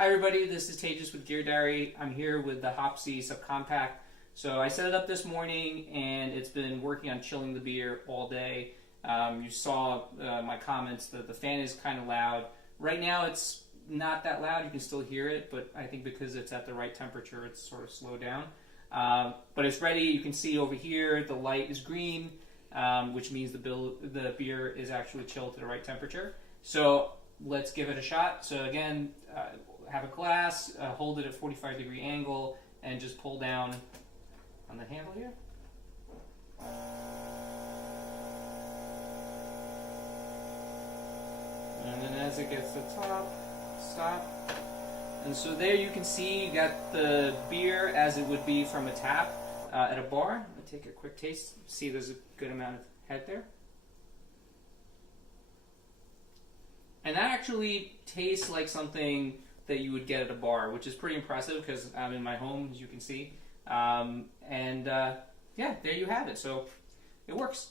Hi everybody, this is Tejas with Gear Diary. I'm here with the Hopsy SUB Compact. So I set it up this morning and it's been working on chilling the beer all day. You saw my comments that the fan is kind of loud. Right now it's not that loud, you can still hear it, but I think because it's at the right temperature it's sort of slowed down. But it's ready. You can see over here the light is green, which means the beer is actually chilled to the right temperature. So let's give it a shot. So again, have a glass, hold it at 45-degree angle, and just pull down on the handle here. And then as it gets to the top, stop. And so there you can see you got the beer as it would be from a tap at a bar. Let me take a quick taste. See, there's a good amount of head there. And that actually tastes like something that you would get at a bar, which is pretty impressive because I'm in my home, as you can see. Yeah, there you have it. So it works.